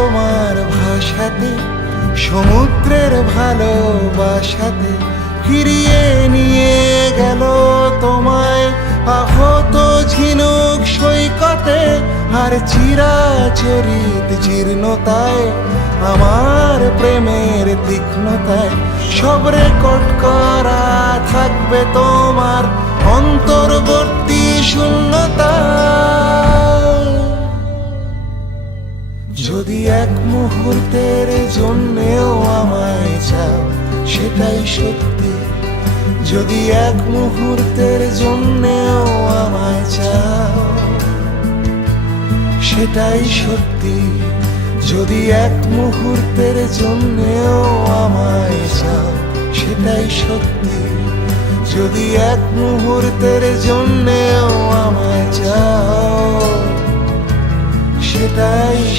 তোমার ভাষাতে, সমুদ্রের ভালোবাসাতে ফিরিয়ে নিয়ে গেল তোমায়। আহত ঝিনুক সৈকতে আর চিরাচরিত জীর্ণতায়, আমার প্রেমের তীক্ষ্ণতায় সব রেকর্ড করা থাকবে তোমার অন্তর্বর্তী যদি এক মুহূর্তের জন্যেও আমায় চাও, সেটাই সত্যি। যদি এক মুহূর্তের জন্যেও আমায় চাও, সেটাই সত্যি। যদি এক মুহূর্তের জন্যেও আমায় চাও, সেটাই সত্যি। যদি এক মুহূর্তের জন্যেও আমায় চাও, সেটাই